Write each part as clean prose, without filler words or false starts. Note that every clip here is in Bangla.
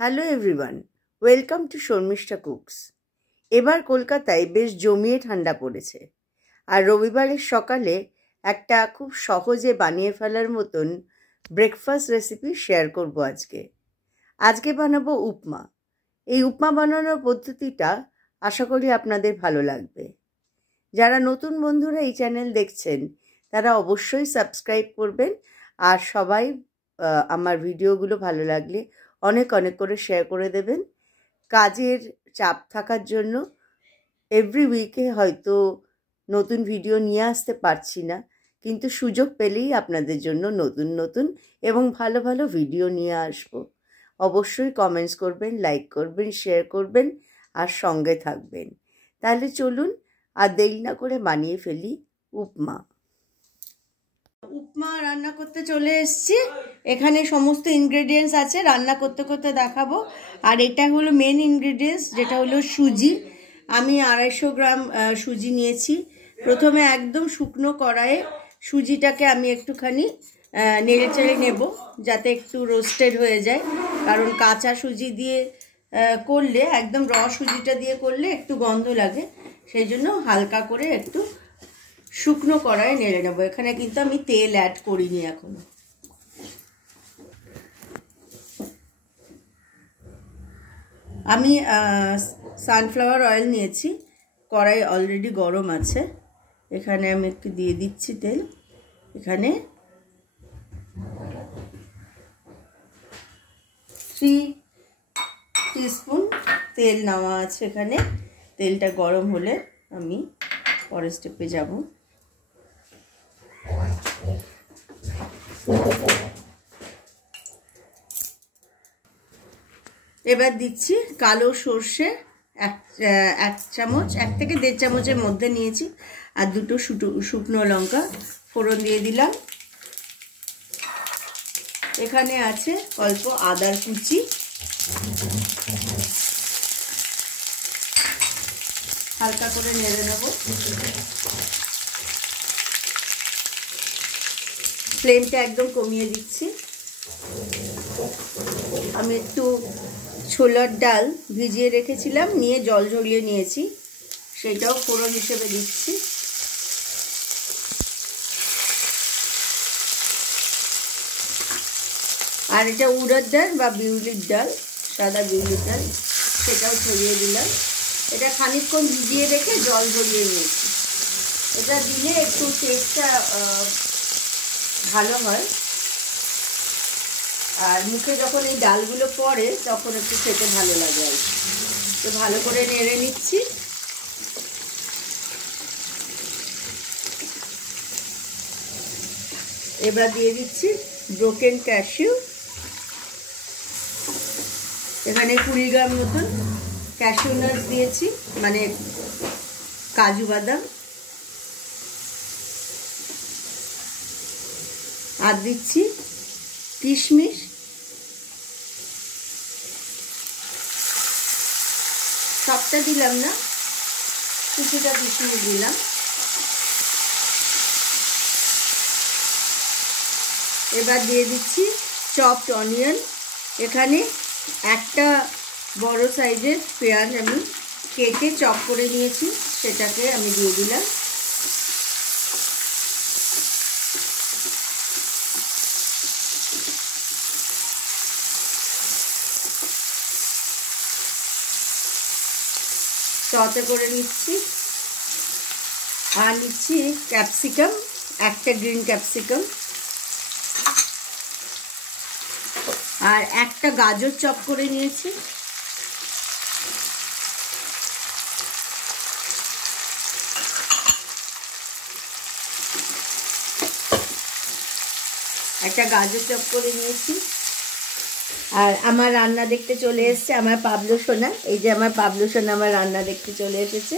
Hello everyone, welcome to Sharmistha cooks. এবার কলকাতায় বেশ জমিয়ে ঠান্ডা পড়েছে, আর রবিবারের সকালে একটা খুব সহজে বানিয়ে ফেলার মতন ব্রেকফাস্ট রেসিপি শেয়ার করব আজকে বানাবো উপমা। এই উপমা বানানোর পদ্ধতিটা আশা করি আপনাদের ভালো লাগবে। যারা নতুন বন্ধুরা এই চ্যানেল দেখছেন তারা অবশ্যই সাবস্ক্রাইব করবেন, আর সবাই আমার ভিডিওগুলো ভালো লাগলে অনেক অনেক করে শেয়ার করে দেবেন। কাজের চাপ থাকার জন্য এভরি উইকে হয়তো নতুন ভিডিও নিয়ে আসতে পারছি না, কিন্তু সুযোগ পেলেই আপনাদের জন্য নতুন নতুন এবং ভালো ভালো ভিডিও নিয়ে আসব। অবশ্যই কমেন্টস করবেন, লাইক করবেন, শেয়ার করবেন আর সঙ্গে থাকবেন। তাহলে চলুন আর দেরি না করে বানিয়ে ফেলি উপমা। উপমা রান্না করতে চলে এসেছি। এখানে সমস্ত ইনগ্রেডিয়েন্টস আছে, রান্না করতে করতে দেখাবো। আর এটা হলো মেন ইনগ্রেডিয়েন্টস, যেটা হলো সুজি। আমি 250 গ্রাম সুজি নিয়েছি। প্রথমে একদম শুকনো কড়াইয়ে সুজিটাকে আমি একটুখানি নেড়ে চেড়ে নেব, যাতে একটু রোস্টেড হয়ে যায়। কারণ কাঁচা সুজি দিয়ে করলে, একদম র সুজিটা দিয়ে করলে একটু গন্ধ লাগে, সেই জন্য হালকা করে একটু শুকনো কড়াইয়ে নেড়ে নেবো। এখানে কিন্তু আমি তেল অ্যাড করিনি এখনো। আমি সানফ্লাওয়ার অয়েল নিয়েছি, কড়াই অলরেডি গরম আছে। এখানে আমি একটু দিয়ে দিচ্ছি তেল। এখানে 3 টিস্পুন তেল নেওয়া আছে। এখানে তেলটা গরম হলে আমি পরের স্টেপে যাব। এবার দিচ্ছি কালো সর্ষে, এক চামচ, 1 থেকে 1.5 চামচের মধ্যে নিয়েছি। আর 2টো শুকনো লঙ্কা ফোড়ন দিয়ে দিলাম। এখানে আছে অল্প আদার কুচি, হালকা করে নেড়ে নেব। ফ্লেমটা একদম কমিয়ে দিচ্ছি। আমি একটু ছোলার ডাল ভিজিয়ে রেখেছিলাম, নিয়ে জল ঝরিয়ে নিয়েছি, সেটাও ফোড়ন হিসেবে দিচ্ছি। আর এটা উড়দ ডাল বা বিউলির ডাল, সাদা বিউলির ডাল, সেটাও ছড়িয়ে দিলাম। এটা খানিকক্ষণ ভিজিয়ে রেখে জল ঝরিয়ে নিয়েছি। এটা দিলে একটু টেস্টটা ভালো হয়, আর মুখে যখন এই ডালগুলো পড়ে তখন একটু খেতে ভালো লাগে আর কি। তো ভালো করে নেড়ে নিচ্ছি। এবার দিয়ে দিচ্ছি ব্রোকেন ক্যাশিউ। এখানে 20 গ্রাম মতন ক্যাশিউ নাটস দিয়েছি, মানে কাজু বাদাম। আর দিচ্ছি কিশমিশ, সবটা দিলাম না, কিছুটা কিশমিশ দিলাম। এবার দিয়ে দিচ্ছি চপড অনিয়ন। এখানে একটা বড় সাইজের পেঁয়াজ আমি কেটে চপ করে নিয়েছি, সেটাকে আমি দিয়ে দিলাম। সতে করে নিচ্ছি। আর নিচ্ছি ক্যাপসিকাম, একটা গ্রিন ক্যাপসিকাম, আর একটা গাজর চপ করে নিয়েছি। একটা গাজর চপ করে নিয়েছি। আর আমার রান্না দেখতে চলে এসেছে আমার পাবলু সোনা। এই যে আমার পাবলু সোনা আমার রান্না দেখতে চলে এসেছে।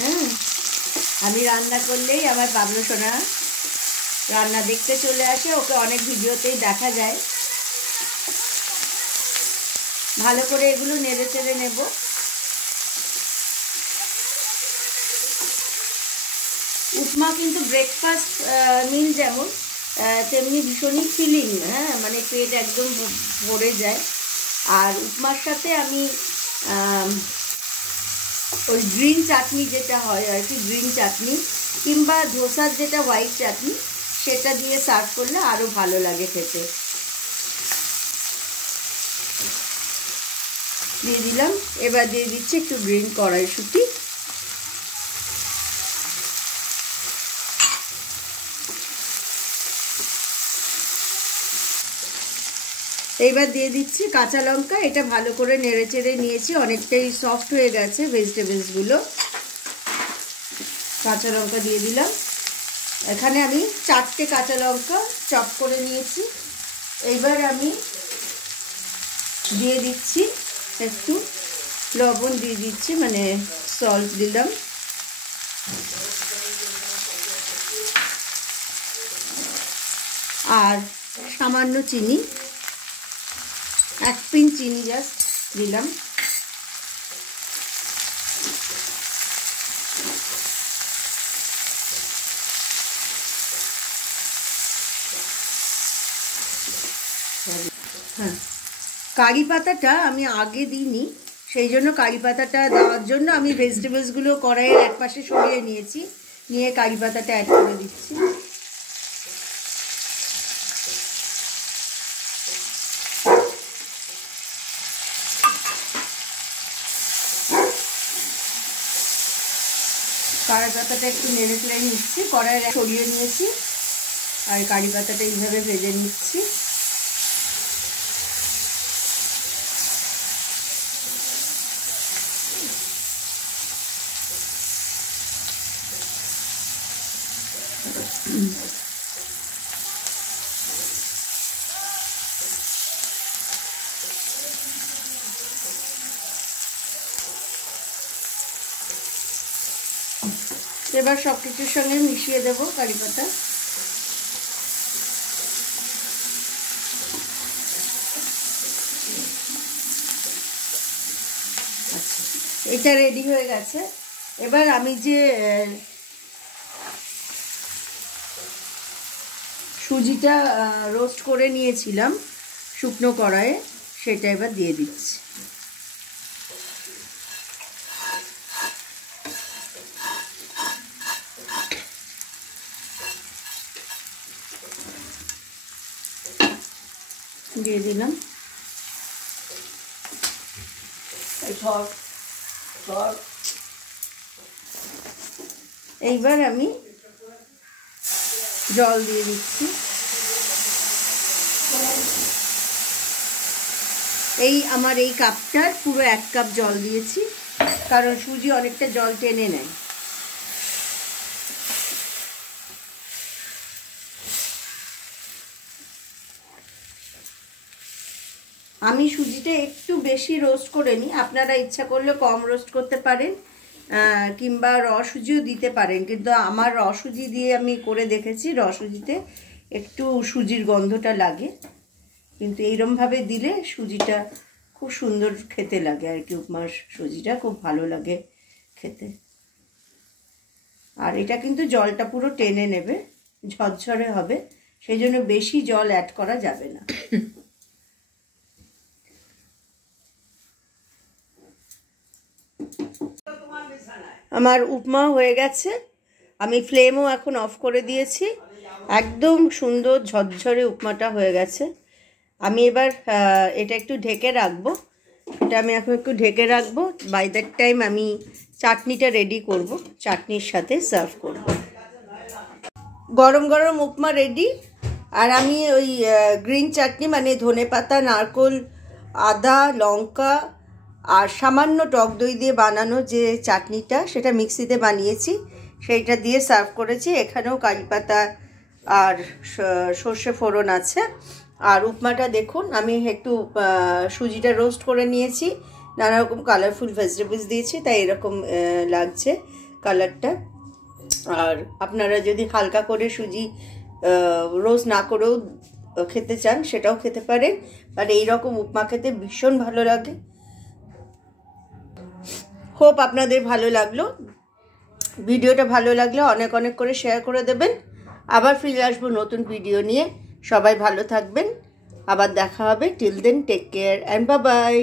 হ্যাঁ, আমি রান্না করলেই আমার পাবলু সোনা রান্না দেখতে চলে আসে। ওকে অনেক ভিডিওতেই দেখা যায়। ভালো করে এগুলো নেড়ে চেড়ে নেব। উপমা কিন্তু ব্রেকফাস্ট মিল যেমন, তেমনি ভীষণই ফিলিং। হ্যাঁ, মানে পেট একদম ভরে যায়। আর উপমার সাথে আমি ওই গ্রিন চাটনি যেটা হয় আর কি, গ্রিন চাটনি কিংবা ধোসার যেটা হোয়াইট চাটনি, সেটা দিয়ে সার্ভ করলে আরও ভালো লাগে খেতে। দিয়ে দিলাম। এবার দিয়ে দিচ্ছি একটু গ্রিন কড়াইশুঁটি। এইবার দিয়ে দিচ্ছি কাঁচা লঙ্কা। এটা ভালো করে নেড়ে চেড়ে নিয়েছি, অনেকটাই সফট হয়ে গেছে ভেজিটেবলসগুলো। কাঁচা লঙ্কা দিয়ে দিলাম। এখানে আমি 4টে কাঁচা লঙ্কা চপ করে নিয়েছি। এইবার আমি দিয়ে দিচ্ছি একটু লবণ, দিয়ে দিচ্ছি মানে সল্ট দিলাম। আর সামান্য চিনি, 1 পিঞ্চ চিনি জাস্ট দিলাম। হ্যাঁ, কারি পাতাটা আমি আগে দিইনি, সেই জন্য কারি পাতাটা দেওয়ার জন্য আমি ভেজিটেবলসগুলো কড়াইয়ের এক পাশে সরিয়ে নিয়েছি, নিয়ে কারি পাতাটা অ্যাড করে দিচ্ছি। কারি পাতাটা একটু নেড়ে চেড়ে নিচ্ছি, কড়াইয়ে সরিয়ে নিয়েছি, আর কারি পাতাটা এইভাবে ভেজে নিচ্ছি। এবার সব কিছুর সঙ্গে মিশিয়ে দেব কারি পাতা। এটা রেডি হয়ে গেছে। এবার আমি যে সুজিটা রোস্ট করে নিয়েছিলাম শুকনো কড়াইয়ে, সেটা এবার দিয়ে দিচ্ছি। দিয়ে দিলাম। এইবার আমি জল দিয়ে দিচ্ছি। আমার এই কাপটার পুরো 1 কাপ জল দিয়েছি, কারণ সুজি অনেকটা জল টেনে নেয়। আমি সুজিটা একটু বেশি রোস্ট করে নিই, আপনারা ইচ্ছা করলে কম রোস্ট করতে পারেন, কিংবা র সুজিও দিতে পারেন, কিন্তু আমার র সুজি দিয়ে আমি করে দেখেছি, র সুজিতে একটু সুজির গন্ধটা লাগে, কিন্তু এইরকমভাবে দিলে সুজিটা খুব সুন্দর খেতে লাগে আর কি। উপমার সুজিটা খুব ভালো লাগে খেতে। আর এটা কিন্তু জলটা পুরো টেনে নেবে, ঝরঝরে হবে, সেই জন্য বেশি জল অ্যাড করা যাবে না। আমার উপমা হয়ে গেছে, আমি ফ্লেমও এখন অফ করে দিয়েছি। একদম সুন্দর ঝরঝরে উপমাটা হয়ে গেছে। আমি এবার এটা একটু ঢেকে রাখবো। এটা আমি এখন একটু ঢেকে রাখবো। বাই দ্যাট টাইম আমি চাটনিটা রেডি করব, চাটনির সাথে সার্ভ করব। গরম গরম উপমা রেডি। আর আমি ওই গ্রিন চাটনি মানে ধনেপাতা, নারকোল, আদা, লঙ্কা আর সামান্য টক দই দিয়ে বানানো যে চাটনিটা, সেটা মিক্সিতে বানিয়েছি, সেইটা দিয়ে সার্ভ করেছি। এখানেও কারি পাতা আর সর্ষে ফোড়ন আছে। আর উপমাটা দেখুন, আমি একটু সুজিটা রোস্ট করে নিয়েছি, নানা রকম কালারফুল ভেজিটেবলস দিয়েছি, তাই এরকম লাগছে কালারটা। আর আপনারা যদি হালকা করে সুজি রোস্ট না করেও খেতে চান, সেটাও খেতে পারেন, বাট এইরকম উপমা খেতে ভীষণ ভালো লাগে। হোপ আপনাদের ভালো লাগলো। ভিডিওটা ভালো লাগলে অনেক অনেক করে শেয়ার করে দেবেন। আবার ফিরে আসবো নতুন ভিডিও নিয়ে। সবাই ভালো থাকবেন। আবার দেখা হবে। Till then take care and bye by.